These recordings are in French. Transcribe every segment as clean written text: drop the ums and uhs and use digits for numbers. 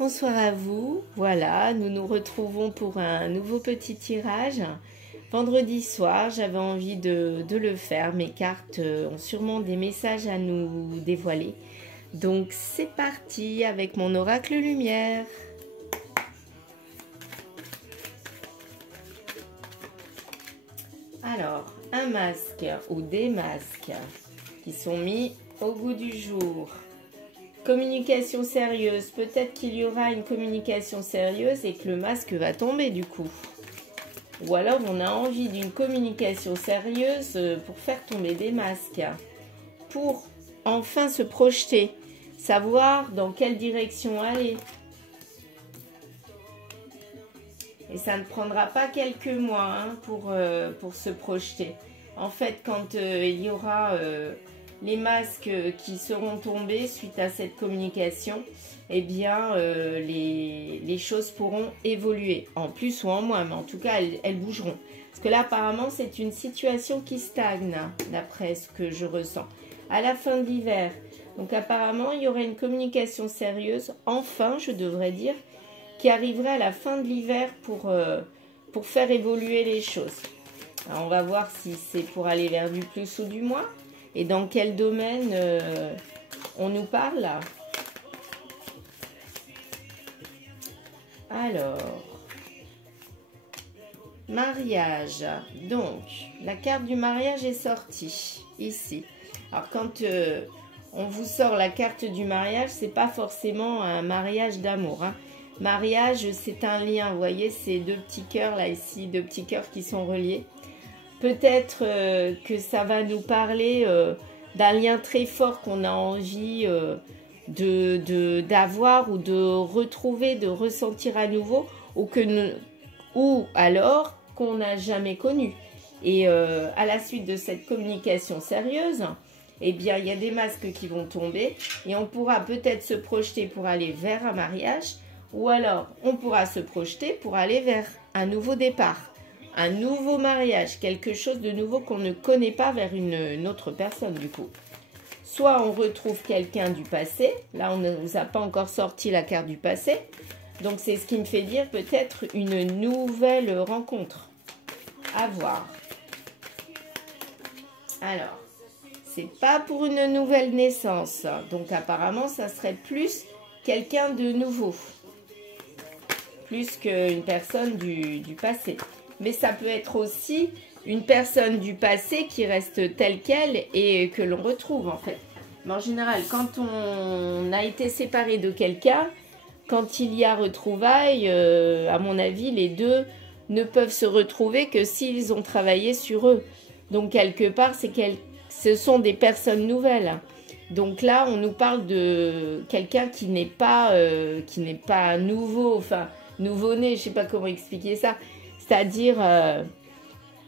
Bonsoir à vous, voilà, nous nous retrouvons pour un nouveau petit tirage. Vendredi soir, j'avais envie de le faire, mes cartes ont sûrement des messages à nous dévoiler. Donc c'est parti avec mon oracle lumière. Alors, un masque ou des masques qui sont mis au goût du jour. Communication sérieuse, peut-être qu'il y aura une communication sérieuse et que le masque va tomber du coup. Ou alors on a envie d'une communication sérieuse pour faire tomber des masques. Pour enfin se projeter, savoir dans quelle direction aller. Et ça ne prendra pas quelques mois pour se projeter. En fait, quand il y aura... les masques qui seront tombés suite à cette communication, eh bien, les choses pourront évoluer, en plus ou en moins, mais en tout cas, elles bougeront. Parce que là, apparemment, c'est une situation qui stagne, d'après ce que je ressens. À la fin de l'hiver, donc apparemment, il y aurait une communication sérieuse, enfin, je devrais dire, qui arriverait à la fin de l'hiver pour faire évoluer les choses. Alors, on va voir si c'est pour aller vers du plus ou du moins. Et dans quel domaine on nous parle? Alors, mariage. Donc, la carte du mariage est sortie, ici. Alors, quand on vous sort la carte du mariage, c'est pas forcément un mariage d'amour. Hein. Mariage, c'est un lien. Vous voyez, ces deux petits cœurs, là, ici, deux petits cœurs qui sont reliés. Peut-être que ça va nous parler d'un lien très fort qu'on a envie d'avoir ou de retrouver, de ressentir à nouveau, ou alors qu'on n'a jamais connu. Et à la suite de cette communication sérieuse, eh bien, il y a des masques qui vont tomber et on pourra peut-être se projeter pour aller vers un mariage, ou alors on pourra se projeter pour aller vers un nouveau départ. Un nouveau mariage, quelque chose de nouveau qu'on ne connaît pas vers une autre personne du coup. Soit on retrouve quelqu'un du passé, là on ne nous a pas encore sorti la carte du passé, donc c'est ce qui me fait dire peut-être une nouvelle rencontre. À voir. Alors, c'est pas pour une nouvelle naissance, donc apparemment ça serait plus quelqu'un de nouveau, plus qu'une personne du passé. Mais ça peut être aussi une personne du passé qui reste telle qu'elle et que l'on retrouve en fait. Mais en général, quand on a été séparé de quelqu'un, quand il y a retrouvailles, à mon avis, les deux ne peuvent se retrouver que s'ils ont travaillé sur eux. Donc quelque part, ce sont des personnes nouvelles. Donc là, on nous parle de quelqu'un qui n'est pas nouveau, enfin nouveau-né, je ne sais pas comment expliquer ça. C'est-à-dire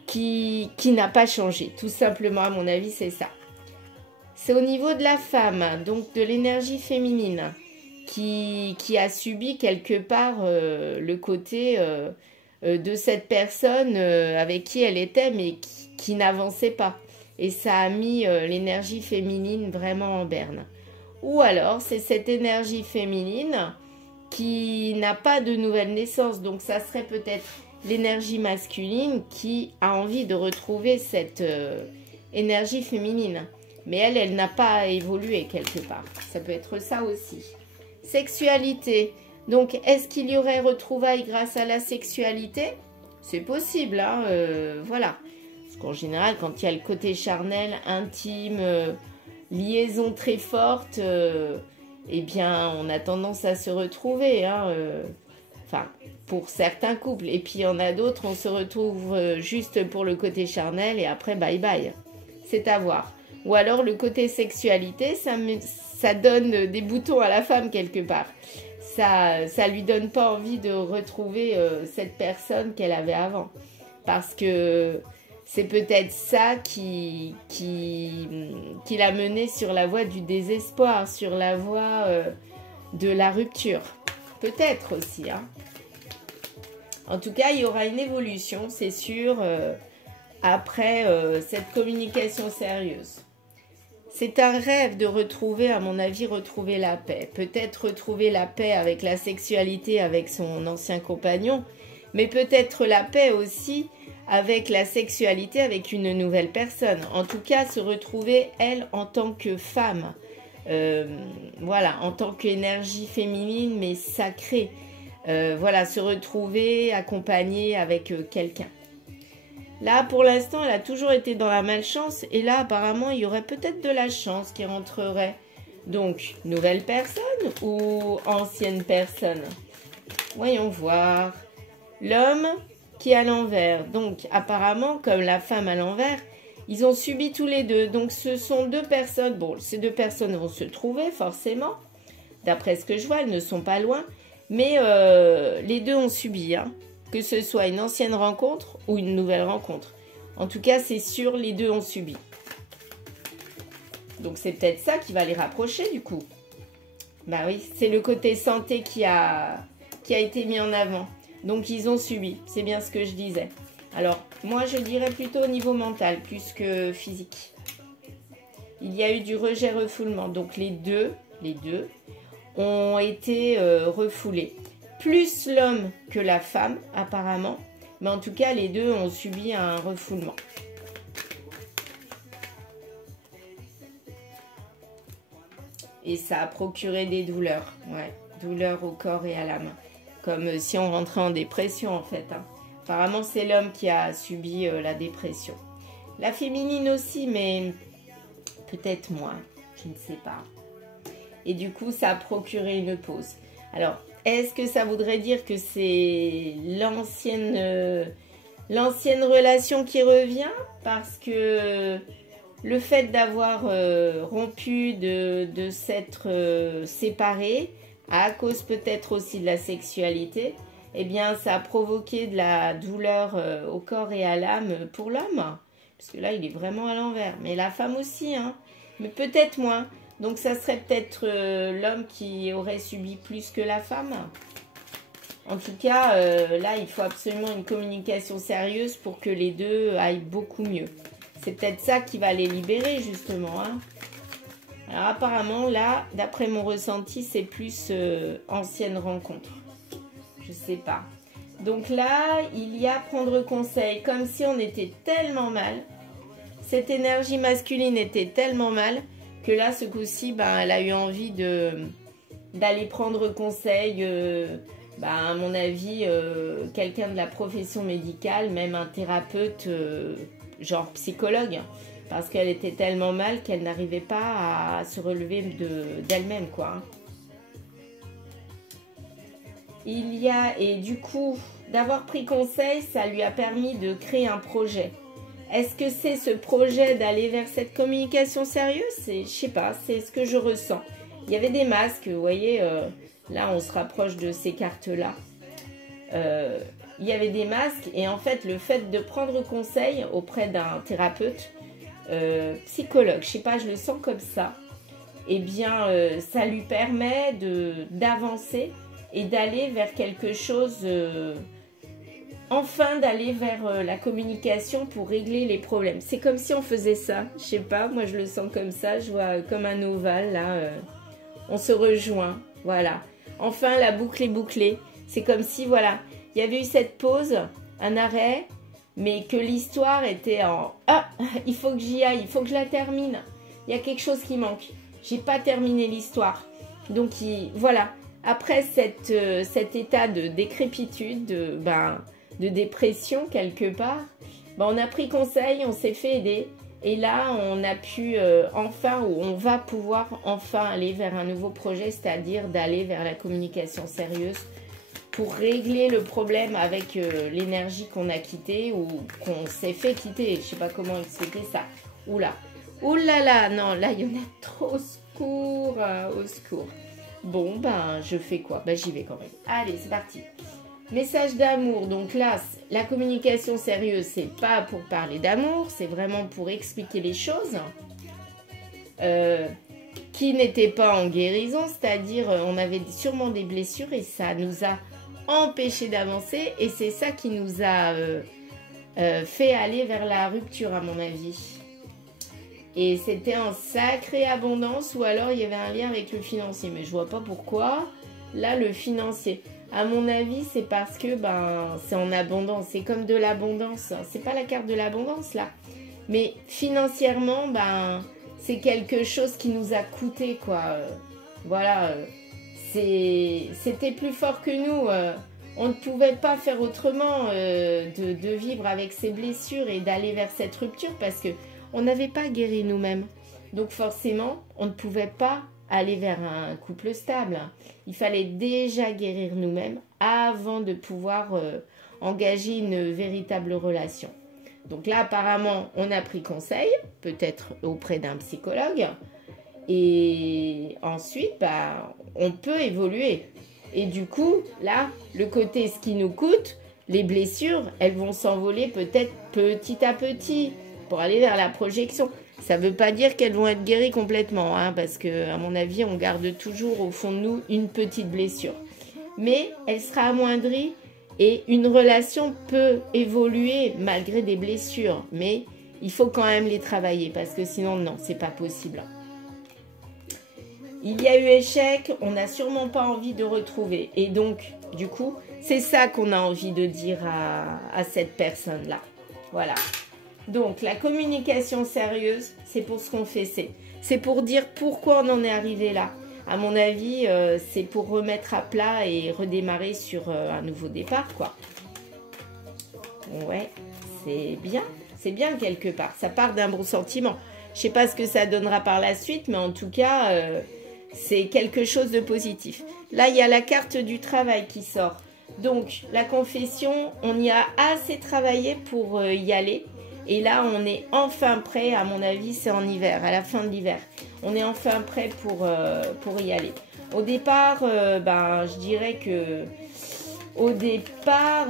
qui n'a pas changé. Tout simplement, à mon avis, c'est ça. C'est au niveau de la femme, donc de l'énergie féminine, qui a subi quelque part le côté de cette personne avec qui elle était, mais qui n'avançait pas. Et ça a mis l'énergie féminine vraiment en berne. Ou alors, c'est cette énergie féminine qui n'a pas de nouvelle naissance. Donc, ça serait peut-être l'énergie masculine qui a envie de retrouver cette énergie féminine. Mais elle n'a pas évolué quelque part. Ça peut être ça aussi. Sexualité. Donc, est-ce qu'il y aurait retrouvailles grâce à la sexualité? C'est possible, hein, voilà. Parce qu'en général, quand il y a le côté charnel, intime, liaison très forte, eh bien, on a tendance à se retrouver, hein, enfin, pour certains couples. Et puis, il y en a d'autres, on se retrouve juste pour le côté charnel et après, bye bye. C'est à voir. Ou alors, le côté sexualité, ça donne des boutons à la femme quelque part. Ça lui donne pas envie de retrouver cette personne qu'elle avait avant. Parce que c'est peut-être ça qui l'a mené sur la voie du désespoir, sur la voie de la rupture. Peut-être aussi, hein. En tout cas, il y aura une évolution, c'est sûr, après cette communication sérieuse. C'est un rêve de retrouver, à mon avis, retrouver la paix. Peut-être retrouver la paix avec la sexualité, avec son ancien compagnon, mais peut-être la paix aussi avec la sexualité, avec une nouvelle personne. En tout cas, se retrouver, elle, en tant que femme. Voilà, en tant qu'énergie féminine, mais sacrée. Voilà, se retrouver accompagnée avec quelqu'un. Là, pour l'instant, elle a toujours été dans la malchance. Et là, apparemment, il y aurait peut-être de la chance qui rentrerait. Donc, nouvelle personne ou ancienne personne? Voyons voir. L'homme qui est à l'envers. Donc, apparemment, comme la femme à l'envers, ils ont subi tous les deux. Donc, ce sont deux personnes. Bon, ces deux personnes vont se trouver, forcément. D'après ce que je vois, elles ne sont pas loin. Mais les deux ont subi, hein. Que ce soit une ancienne rencontre ou une nouvelle rencontre. En tout cas, c'est sûr, les deux ont subi. Donc, c'est peut-être ça qui va les rapprocher, du coup. Bah oui, c'est le côté santé qui a été mis en avant. Donc, ils ont subi. C'est bien ce que je disais. Alors, moi, je dirais plutôt au niveau mental, plus que physique. Il y a eu du rejet-refoulement. Donc, les deux ont été refoulés. Plus l'homme que la femme, apparemment. Mais en tout cas, les deux ont subi un refoulement. Et ça a procuré des douleurs. Ouais, douleurs au corps et à la main. Comme si on rentrait en dépression, en fait. Hein. Apparemment, c'est l'homme qui a subi la dépression. La féminine aussi, mais peut-être moins. Je ne sais pas. Et du coup, ça a procuré une pause. Alors, est-ce que ça voudrait dire que c'est l'ancienne relation qui revient? Parce que le fait d'avoir rompu, de s'être séparé, à cause peut-être aussi de la sexualité, eh bien, ça a provoqué de la douleur au corps et à l'âme pour l'homme. Parce que là, il est vraiment à l'envers. Mais la femme aussi, hein. Mais peut-être moins. Donc, ça serait peut-être l'homme qui aurait subi plus que la femme. En tout cas, là, il faut absolument une communication sérieuse pour que les deux aillent beaucoup mieux. C'est peut-être ça qui va les libérer, justement. Hein. Alors, apparemment, là, d'après mon ressenti, c'est plus ancienne rencontre. Je sais pas. Donc là, il y a prendre conseil. Comme si on était tellement mal. Cette énergie masculine était tellement mal que là, ce coup-ci, ben, elle a eu envie d'aller prendre conseil, à mon avis, quelqu'un de la profession médicale, même un thérapeute, genre psychologue, parce qu'elle était tellement mal qu'elle n'arrivait pas à se relever d'elle-même, quoi. Il y a, et du coup, d'avoir pris conseil, ça lui a permis de créer un projet. Est-ce que c'est ce projet d'aller vers cette communication sérieuse? Je sais pas, c'est ce que je ressens. Il y avait des masques, vous voyez, là on se rapproche de ces cartes-là. Il y avait des masques et en fait le fait de prendre conseil auprès d'un thérapeute, psychologue, je sais pas, je le sens comme ça, eh bien ça lui permet d'avancer et d'aller vers quelque chose... Enfin, d'aller vers la communication pour régler les problèmes. C'est comme si on faisait ça. Je sais pas, moi je le sens comme ça. Je vois comme un ovale, là. On se rejoint. Voilà. Enfin, la boucle est bouclée. C'est comme si, voilà, il y avait eu cette pause, un arrêt, mais que l'histoire était en... Ah, il faut que j'y aille, il faut que je la termine. Il y a quelque chose qui manque. J'ai pas terminé l'histoire. Donc, voilà. Après cet état de décrépitude, de dépression quelque part, on a pris conseil, on s'est fait aider et là on a pu enfin, ou on va pouvoir enfin aller vers un nouveau projet, c'est-à-dire d'aller vers la communication sérieuse pour régler le problème avec l'énergie qu'on a quittée ou qu'on s'est fait quitter. Je sais pas comment expliquer ça. Oula, oulala, non, là il y en a trop, au secours, au secours. Bon, je fais quoi? J'y vais quand même. Allez, c'est parti. Message d'amour, donc là, la communication sérieuse, c'est pas pour parler d'amour, c'est vraiment pour expliquer les choses qui n'étaient pas en guérison, c'est-à-dire on avait sûrement des blessures et ça nous a empêché d'avancer et c'est ça qui nous a fait aller vers la rupture à mon avis. Et c'était en sacrée abondance ou alors il y avait un lien avec le financier. Mais je vois pas pourquoi. Là, le financier. À mon avis, c'est parce que c'est en abondance. C'est comme de l'abondance. C'est pas la carte de l'abondance là. Mais financièrement, c'est quelque chose qui nous a coûté quoi. Voilà. C'était plus fort que nous. On ne pouvait pas faire autrement de vivre avec ces blessures et d'aller vers cette rupture parce que on n'avait pas guéri nous-mêmes. Donc forcément, on ne pouvait pas aller vers un couple stable. Il fallait déjà guérir nous-mêmes avant de pouvoir engager une véritable relation. Donc là, apparemment, on a pris conseil, peut-être auprès d'un psychologue. Et ensuite, on peut évoluer. Et du coup, là, le côté ce qui nous coûte, les blessures, elles vont s'envoler peut-être petit à petit pour aller vers la projection. Ça ne veut pas dire qu'elles vont être guéries complètement, hein, parce qu'à mon avis, on garde toujours au fond de nous une petite blessure. Mais elle sera amoindrie et une relation peut évoluer malgré des blessures. Mais il faut quand même les travailler parce que sinon, non, c'est pas possible. Il y a eu échec, on n'a sûrement pas envie de retrouver. Et donc, du coup, c'est ça qu'on a envie de dire à cette personne-là. Voilà. Donc, la communication sérieuse, c'est pour ce qu'on fait. C'est pour dire pourquoi on en est arrivé là. À mon avis, c'est pour remettre à plat et redémarrer sur un nouveau départ, quoi. Ouais, c'est bien. C'est bien quelque part. Ça part d'un bon sentiment. Je ne sais pas ce que ça donnera par la suite, mais en tout cas, c'est quelque chose de positif. Là, il y a la carte du travail qui sort. Donc, la confession, on y a assez travaillé pour y aller. Et là, on est enfin prêt, à mon avis, c'est en hiver, à la fin de l'hiver. On est enfin prêt pour y aller. Au départ, je dirais que... Au départ,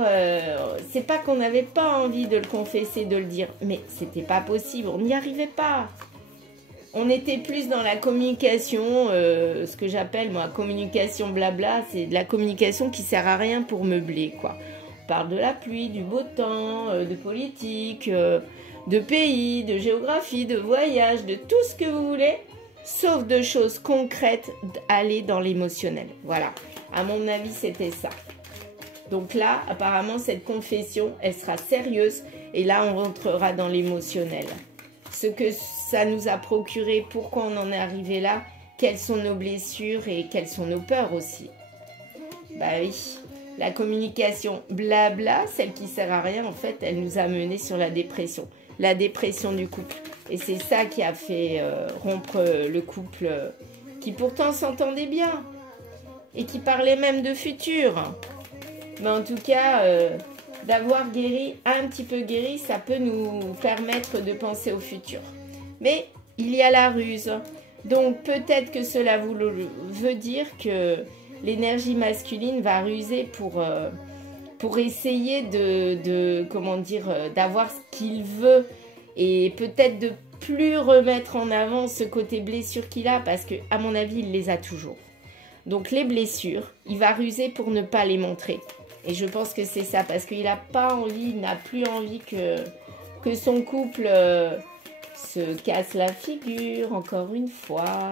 c'est pas qu'on n'avait pas envie de le confesser, de le dire. Mais c'était pas possible, on n'y arrivait pas. On était plus dans la communication, ce que j'appelle, moi, communication blabla. C'est de la communication qui sert à rien pour meubler, quoi. On parle de la pluie, du beau temps, de politique, de pays, de géographie, de voyage, de tout ce que vous voulez, sauf de choses concrètes, aller dans l'émotionnel. Voilà, à mon avis, c'était ça. Donc là, apparemment, cette confession, elle sera sérieuse et là, on rentrera dans l'émotionnel. Ce que ça nous a procuré, pourquoi on en est arrivé là, quelles sont nos blessures et quelles sont nos peurs aussi. Bah oui. La communication blabla, celle qui sert à rien, en fait, elle nous a menés sur la dépression du couple. Et c'est ça qui a fait rompre le couple qui pourtant s'entendait bien et qui parlait même de futur. Mais en tout cas, d'avoir guéri, un petit peu guéri, ça peut nous permettre de penser au futur. Mais il y a la ruse. Donc peut-être que cela veut dire que l'énergie masculine va ruser pour essayer d'avoir ce qu'il veut et peut-être de plus remettre en avant ce côté blessure qu'il a parce que, à mon avis, il les a toujours. Donc les blessures, il va ruser pour ne pas les montrer. Et je pense que c'est ça parce qu'il n'a pas envie, il n'a plus envie que son couple se casse la figure encore une fois.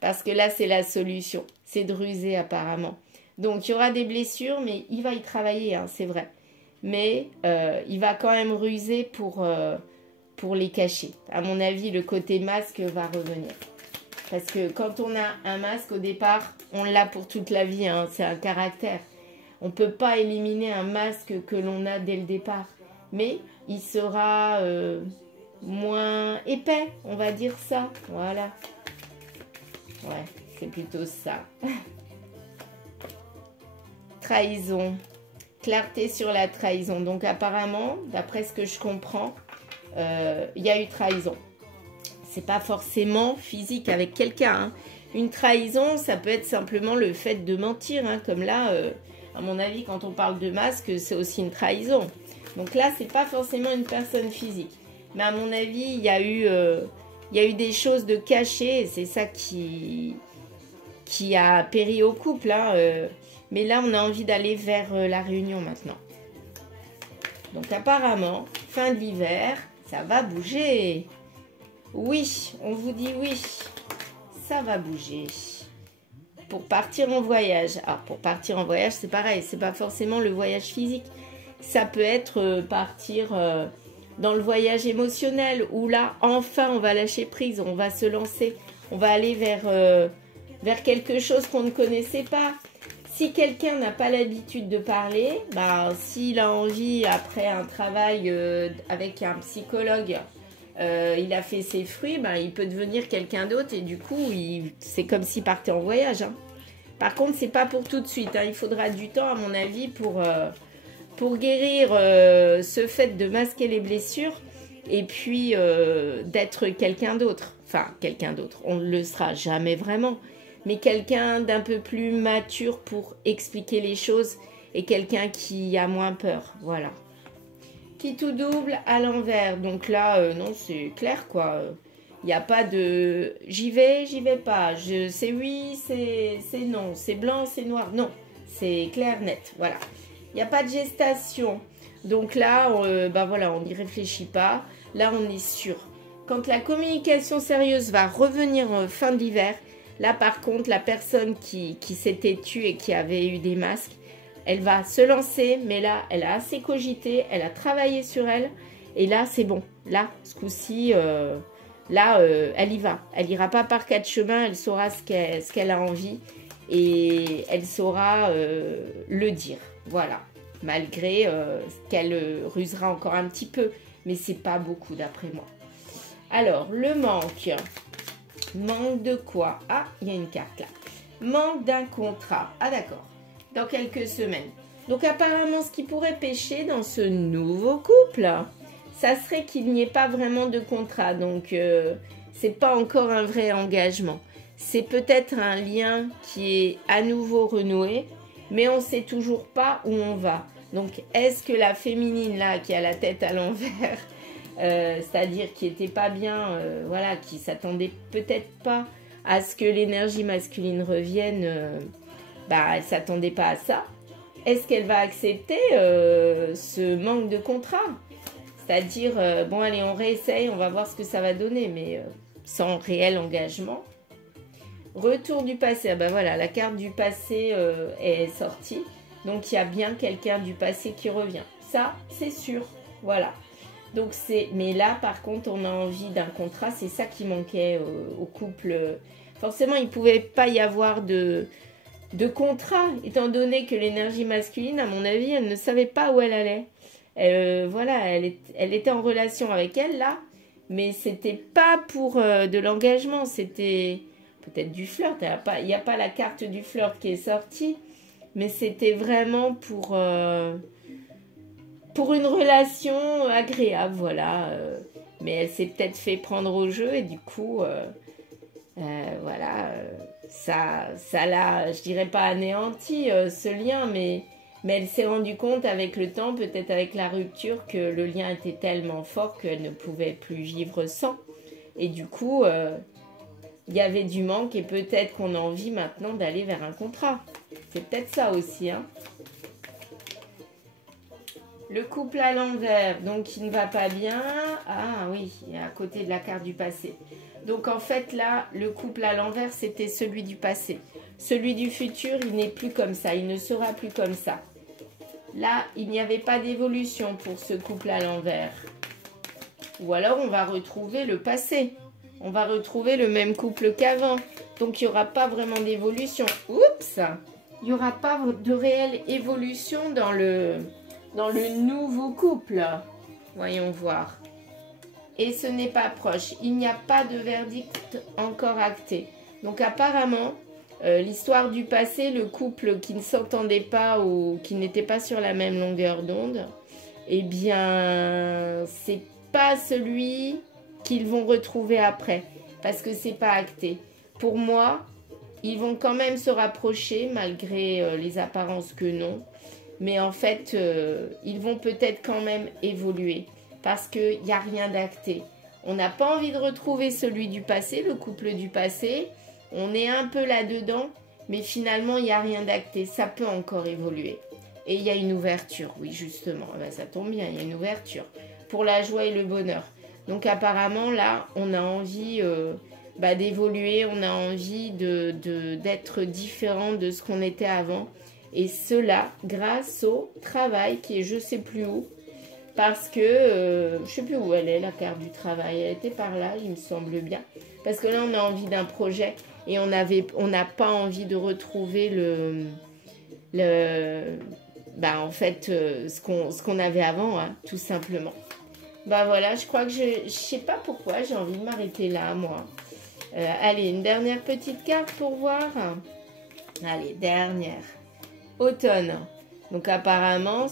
Parce que là, c'est la solution. C'est de ruser apparemment. Donc, il y aura des blessures, mais il va y travailler, hein, c'est vrai. Mais il va quand même ruser pour les cacher. À mon avis, le côté masque va revenir. Parce que quand on a un masque au départ, on l'a pour toute la vie. Hein, c'est un caractère. On ne peut pas éliminer un masque que l'on a dès le départ. Mais il sera moins épais, on va dire ça. Voilà. Ouais, c'est plutôt ça. Trahison. Clarté sur la trahison. Donc apparemment, d'après ce que je comprends, il y a eu trahison. C'est pas forcément physique avec quelqu'un. Hein. Une trahison, ça peut être simplement le fait de mentir. Hein, comme là, à mon avis, quand on parle de masque, c'est aussi une trahison. Donc là, c'est pas forcément une personne physique. Mais à mon avis, il y a eu des choses de cachées. Et c'est ça qui a péri au couple. Hein, mais là, on a envie d'aller vers la réunion maintenant. Donc apparemment, fin de l'hiver, ça va bouger. Oui, on vous dit oui. Ça va bouger. Pour partir en voyage. Ah, pour partir en voyage, c'est pareil. C'est pas forcément le voyage physique. Ça peut être partir dans le voyage émotionnel où là, enfin, on va lâcher prise. On va se lancer. On va aller vers quelque chose qu'on ne connaissait pas. Si quelqu'un n'a pas l'habitude de parler, bah, s'il a envie, après un travail avec un psychologue, il a fait ses fruits, bah, il peut devenir quelqu'un d'autre et du coup, c'est comme s'il partait en voyage. Hein. Par contre, c'est pas pour tout de suite. Hein. Il faudra du temps, à mon avis, pour guérir ce fait de masquer les blessures et puis d'être quelqu'un d'autre. Enfin, quelqu'un d'autre. On ne le sera jamais vraiment. Mais quelqu'un d'un peu plus mature pour expliquer les choses et quelqu'un qui a moins peur. Voilà. Qui tout double à l'envers. Donc là, non, c'est clair, quoi. Il n'y a pas de j'y vais pas. C'est oui, c'est non. C'est blanc, c'est noir. Non, c'est clair, net. Voilà. Il n'y a pas de gestation. Donc là, bah voilà, on n'y réfléchit pas. Là, on est sûr. Quand la communication sérieuse va revenir fin de l'hiver, là, par contre, la personne qui s'était tue et qui avait eu des masques, elle va se lancer, mais là, elle a assez cogité, elle a travaillé sur elle, et là, c'est bon. Là, ce coup-ci, elle y va. Elle n'ira pas par quatre chemins, elle saura ce qu'elle a envie, et elle saura le dire. Voilà. Malgré qu'elle rusera encore un petit peu, mais c'est pas beaucoup d'après moi. Alors, le manque. Manque de quoi? Ah, il y a une carte là. Manque d'un contrat. Ah d'accord. Dans quelques semaines. Donc apparemment, ce qui pourrait pêcher dans ce nouveau couple, ça serait qu'il n'y ait pas vraiment de contrat. Donc, c'est pas encore un vrai engagement. C'est peut-être un lien qui est à nouveau renoué, mais on ne sait toujours pas où on va. Donc, est-ce que la féminine là, qui a la tête à l'envers, c'est-à-dire qui n'était pas bien, voilà, qui s'attendait peut-être pas à ce que l'énergie masculine revienne, bah, elle s'attendait pas à ça. Est-ce qu'elle va accepter ce manque de contrat? C'est-à-dire, bon allez, on réessaye, on va voir ce que ça va donner, mais sans réel engagement. Retour du passé, ah bah voilà, la carte du passé est sortie, donc il y a bien quelqu'un du passé qui revient. Ça, c'est sûr, voilà. Donc mais là, par contre, on a envie d'un contrat, c'est ça qui manquait au couple. Forcément, il ne pouvait pas y avoir de contrat, étant donné que l'énergie masculine, à mon avis, elle ne savait pas où elle allait. Voilà, elle était en relation avec elle, là, mais c'était pas pour de l'engagement, c'était peut-être du flirt. Il n'y a pas la carte du flirt qui est sortie, mais c'était vraiment pour une relation agréable, voilà. Mais elle s'est peut-être fait prendre au jeu et du coup, voilà, ça l'a, je dirais pas anéanti ce lien, mais elle s'est rendue compte avec le temps, peut-être avec la rupture, que le lien était tellement fort qu'elle ne pouvait plus vivre sans. Et du coup, il y avait du manque et peut-être qu'on a envie maintenant d'aller vers un contrat. C'est peut-être ça aussi, hein. Le couple à l'envers, donc il ne va pas bien. Ah oui, il est à côté de la carte du passé. Donc en fait là, le couple à l'envers, c'était celui du passé. Celui du futur, il n'est plus comme ça, il ne sera plus comme ça. Là, il n'y avait pas d'évolution pour ce couple à l'envers. Ou alors on va retrouver le passé. On va retrouver le même couple qu'avant. Donc il n'y aura pas vraiment d'évolution. Oups! Il n'y aura pas de réelle évolution dans le nouveau couple. Voyons voir. Et ce n'est pas proche. Il n'y a pas de verdict encore acté. Donc apparemment, l'histoire du passé, le couple qui ne s'entendait pas ou qui n'était pas sur la même longueur d'onde, eh bien, c'est pas celui qu'ils vont retrouver après. Parce que c'est pas acté. Pour moi, ils vont quand même se rapprocher malgré les apparences que non. Mais en fait, ils vont peut-être quand même évoluer parce qu'il n'y a rien d'acté. On n'a pas envie de retrouver celui du passé, le couple du passé. On est un peu là-dedans, mais finalement, il n'y a rien d'acté. Ça peut encore évoluer. Et il y a une ouverture, oui, justement. Ben, ça tombe bien, il y a une ouverture pour la joie et le bonheur. Donc apparemment là, on a envie d'évoluer, on a envie d'être différent de ce qu'on était avant. Et cela grâce au travail qui est je sais plus où. Parce que, je sais plus où elle est, la carte du travail. Elle était par là, il me semble bien. Parce que là, on a envie d'un projet et on n'a pas envie de retrouver en fait, ce qu'on avait avant, hein, tout simplement. Bah voilà, je crois que je sais pas pourquoi, j'ai envie de m'arrêter là, moi. Allez, une dernière petite carte pour voir. Allez, dernière. Automne. Donc apparemment,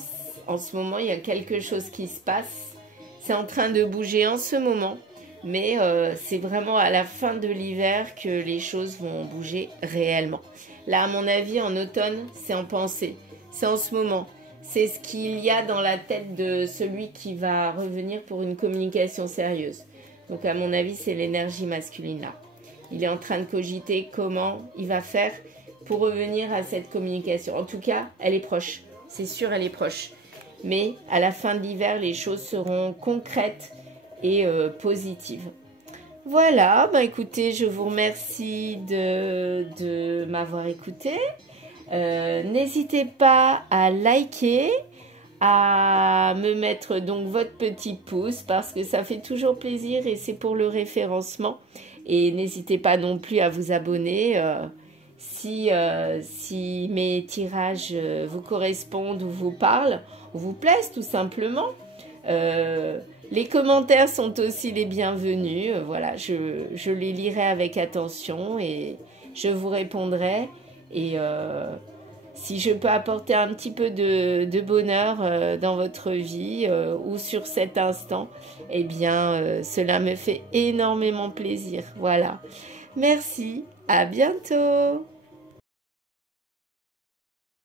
en ce moment, il y a quelque chose qui se passe. C'est en train de bouger en ce moment. Mais c'est vraiment à la fin de l'hiver que les choses vont bouger réellement. Là, à mon avis, en automne, c'est en pensée. C'est en ce moment. C'est ce qu'il y a dans la tête de celui qui va revenir pour une communication sérieuse. Donc, à mon avis, c'est l'énergie masculine là. Il est en train de cogiter comment il va faire pour revenir à cette communication. En tout cas, elle est proche. C'est sûr, elle est proche. Mais à la fin de l'hiver, les choses seront concrètes et positives. Voilà, écoutez, je vous remercie de m'avoir écouté. N'hésitez pas à liker, à me mettre donc votre petit pouce parce que ça fait toujours plaisir et c'est pour le référencement. Et n'hésitez pas non plus à vous abonner si mes tirages vous correspondent ou vous parlent ou vous plaisent tout simplement. Les commentaires sont aussi les bienvenus. Voilà, je les lirai avec attention et je vous répondrai. Et si je peux apporter un petit peu de bonheur dans votre vie ou sur cet instant, eh bien, cela me fait énormément plaisir. Voilà. Merci, à bientôt.